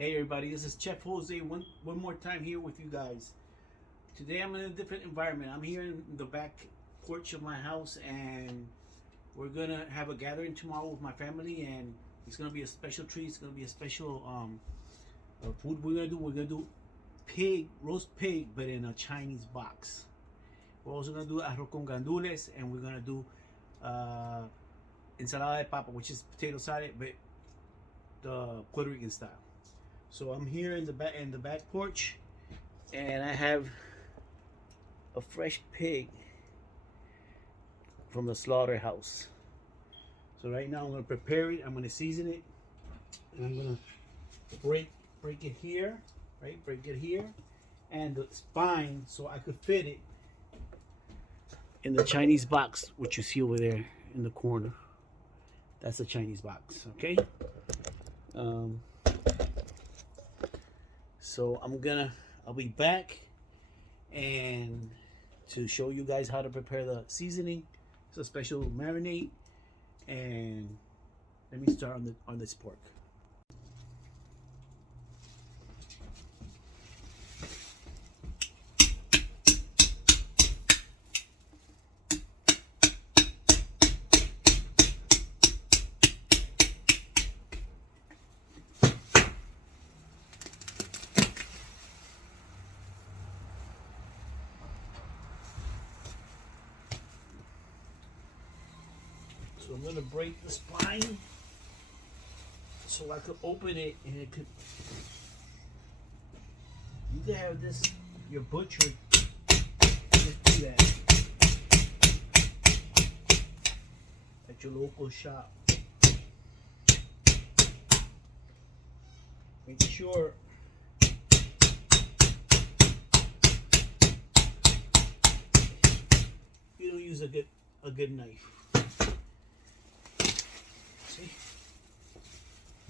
Hey everybody, this is Chef Jose one more time here with you guys. Today I'm in a different environment. I'm here in the back porch of my house and we're gonna have a gathering tomorrow with my family, and it's gonna be a special treat. It's gonna be a special food we're gonna do roast pig, but in a Chinese box. We're also gonna do arroz con gandules, and we're gonna do ensalada de papa, which is potato salad, but the Puerto Rican style. So I'm here in the back porch, and I have a fresh pig from the slaughterhouse. So right now I'm gonna prepare it. I'm gonna season it, and I'm gonna break it here, right? Break it here, and the spine, so I could fit it in the Chinese box, which you see over there in the corner. That's the Chinese box, okay? So I'll be back and to show you guys how to prepare the seasoning. It's a special marinade, and let me start on this pork. So I'm gonna break the spine so I could open it, and it could. You can have this, your butcher, just do that at your local shop. Make sure you don't use a good knife.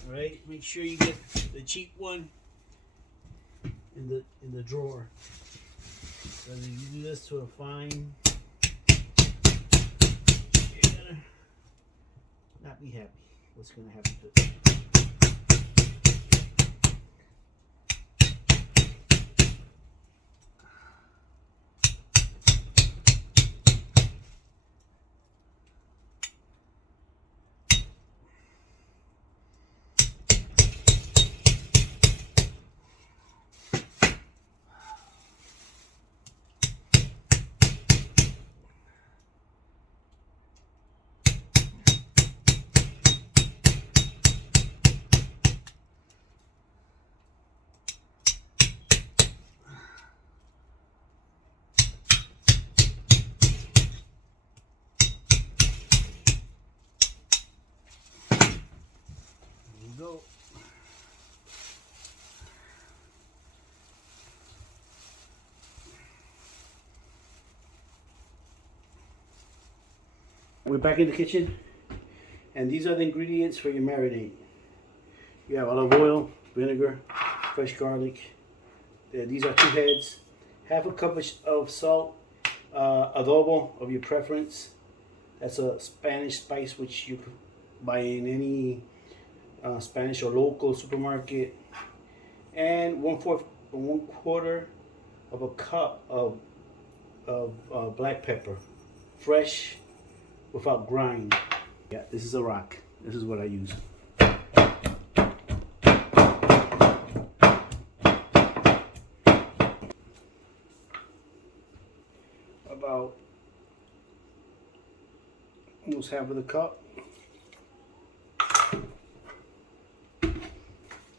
All right, make sure you get the cheap one in the drawer. So you do this to a fine, you're gonna not be happy. What's gonna happen to it? Go. We're back in the kitchen, and these are the ingredients for your marinade. You have olive oil, vinegar, fresh garlic. These are 2 heads, half a cup of salt, adobo of your preference. That's a Spanish spice which you could buy in any Spanish or local supermarket, and 1/4 of a cup of black pepper, fresh, without grind. Yeah, this is a rock. This is what I use. About almost half of the cup.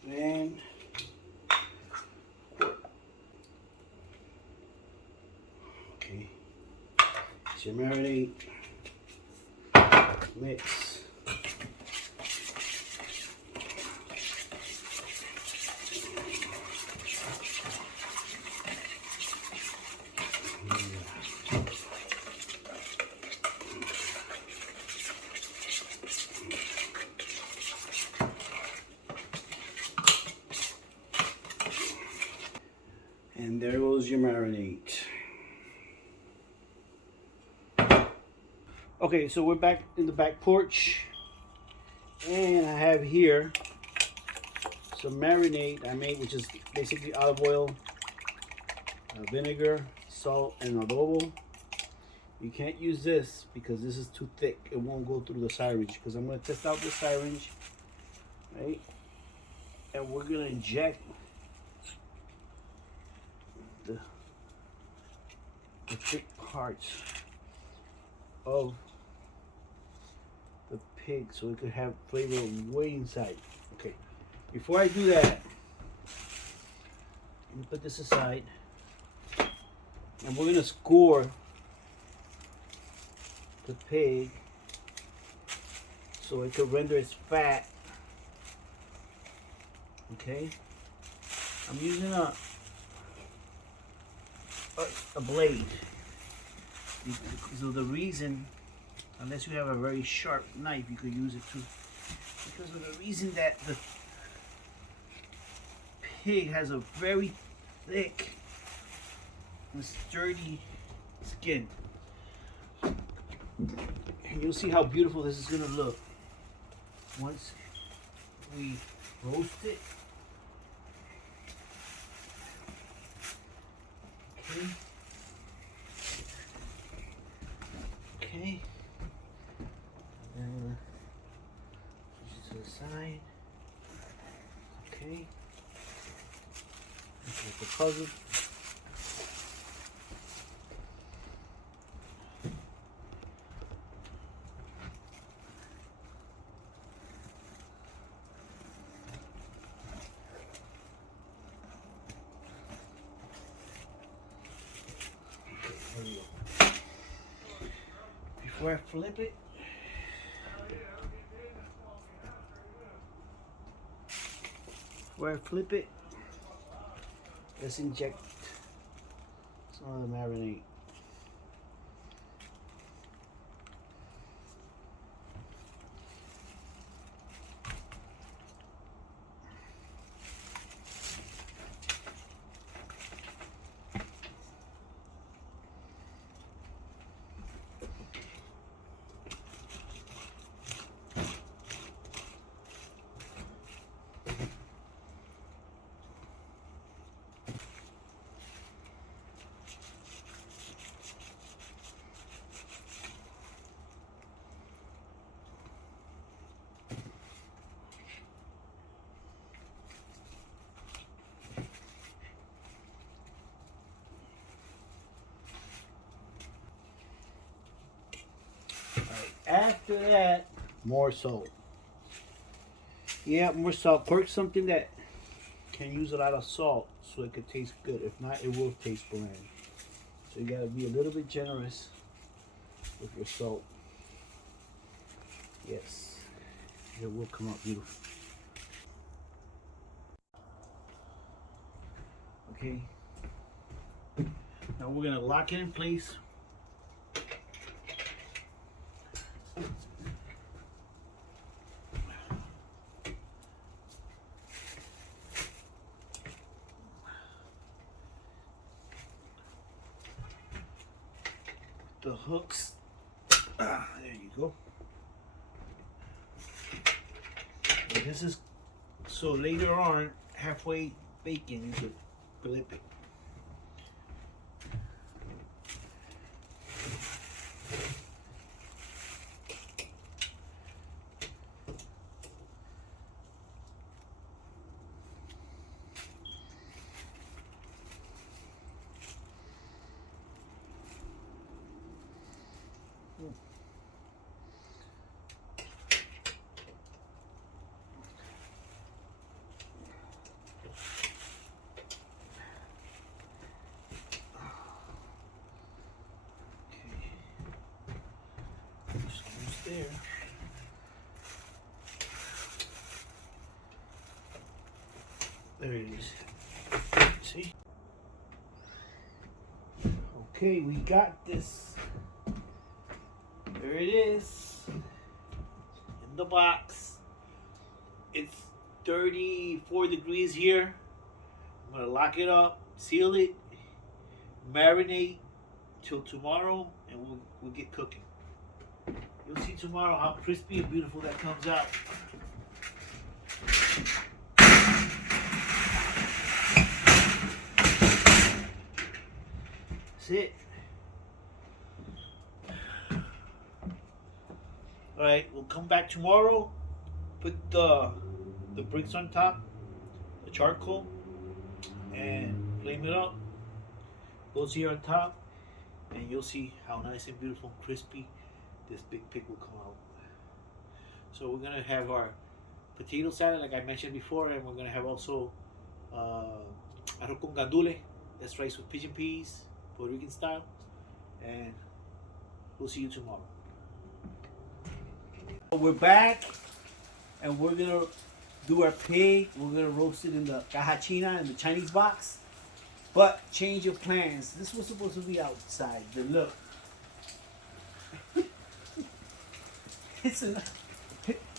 And okay, it's your marinade. Mix. And there goes your marinade. Okay, so we're back in the back porch, and I have here some marinade I made, which is basically olive oil, vinegar, salt, and adobo. You can't use this because this is too thick. It won't go through the syringe, because I'm going to test out the syringe, right? And we're going to inject the thick parts of the pig so it could have flavor way inside. Okay, before I do that, let me put this aside, and we're going to score the pig so it could render its fat. Okay, I'm using a blade because of the reason, unless you have a very sharp knife, you could use it too. Because of the reason that the pig has a very thick and sturdy skin. And you'll see how beautiful this is going to look once we roast it. Okay. Okay. And push it to the side. Okay. Look at the puzzle. Before I flip it, let's inject some of the marinade. After that, more salt. Yeah, more salt. Pork's something that can use a lot of salt so it could taste good. If not, it will taste bland. So you gotta be a little bit generous with your salt. Yes, it will come out beautiful. Okay. Now we're gonna lock it in place. The hooks. There you go. And this is so later on, halfway baking, you could flip it. There. There it is. See? Okay, we got this. There it is. In the box. It's 34 degrees here. I'm gonna lock it up, seal it, marinate till tomorrow, and we'll get cooking. You'll see tomorrow how crispy and beautiful that comes out. it. Alright, we'll come back tomorrow. Put the bricks on top, the charcoal, and flame it up. Goes here on top, and you'll see how nice and beautiful and crispy this big pig will come out. So we're gonna have our potato salad, like I mentioned before, and we're gonna have also arroz con gandule. That's rice with pigeon peas, Puerto Rican style, and we'll see you tomorrow. We're back, and we're gonna do our pig. We're gonna roast it in the caja china in the Chinese box. But change of plans. This was supposed to be outside. But look,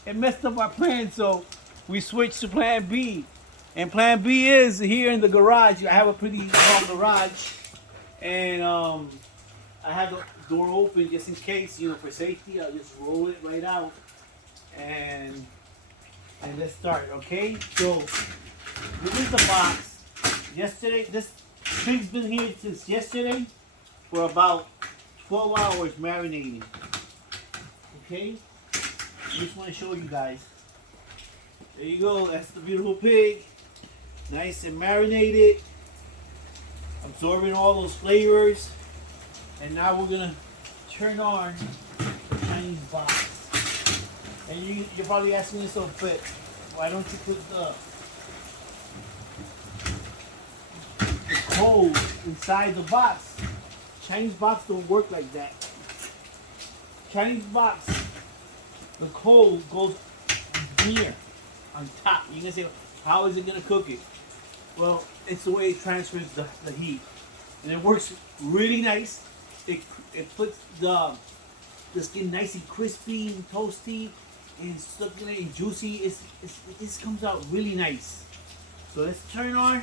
it messed up our plan, so we switched to plan B. And plan B is here in the garage. I have a pretty long garage, and I have the door open just in case, for safety. I'll just roll it right out, and let's start. Okay, so this is the box. Yesterday, this pig's been here since yesterday for about 12 hours marinating. Okay, I just want to show you guys. There you go. That's the beautiful pig. Nice and marinated, absorbing all those flavors. And now we're gonna turn on the Chinese box. And you're probably asking yourself, but why don't you put the coal inside the box? Chinese box don't work like that. Chinese box, the coal goes here on top. You're gonna say, how is it gonna cook it? Well, it's the way it transfers the heat, and it works really nice. It puts the skin nice and crispy and toasty and succulent and juicy. It just comes out really nice. So let's turn on.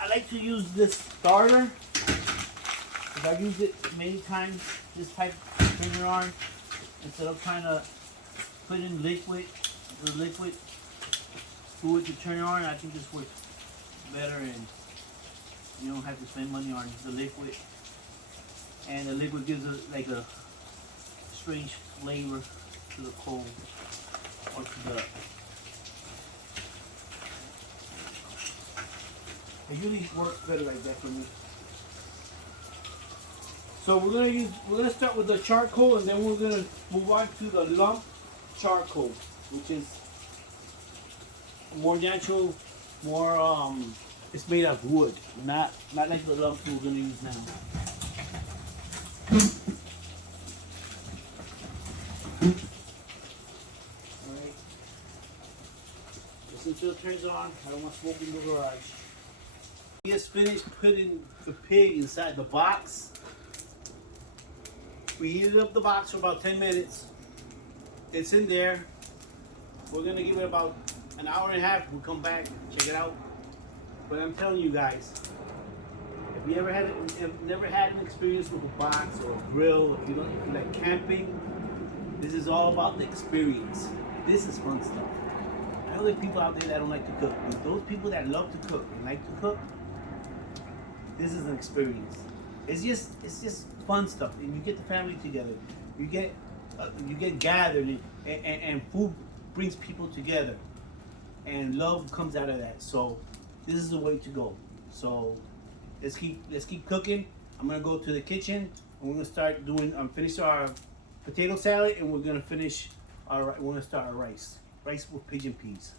I like to use this starter because I've used it many times. This type, turn it on instead of trying to put in the liquid fluid to turn it on. I think this works better, and you don't have to spend money on the liquid. And the liquid gives it like a strange flavor to the coal or to the. It usually works better like that for me. So we're gonna start with the charcoal, and then we're gonna move on to the lump charcoal, which is more natural, more it's made of wood, not like the lump we're gonna use now. Alright. Just until it turns on, I don't want smoke in the garage. We just finished putting the pig inside the box. We heated up the box for about 10 minutes. It's in there. We're gonna give it about an hour and a half. We'll come back, check it out. But I'm telling you guys, if you never had an experience with a box or a grill, if you like camping, this is all about the experience. This is fun stuff. I know there's people out there that don't like to cook, but those people that love to cook and like to cook, this is an experience. It's just fun stuff, and you get the family together. You get gathered, and food brings people together, and love comes out of that. So this is the way to go. So let's keep cooking. I'm gonna go to the kitchen, and we're gonna start finish our potato salad, and we're gonna start our rice with pigeon peas.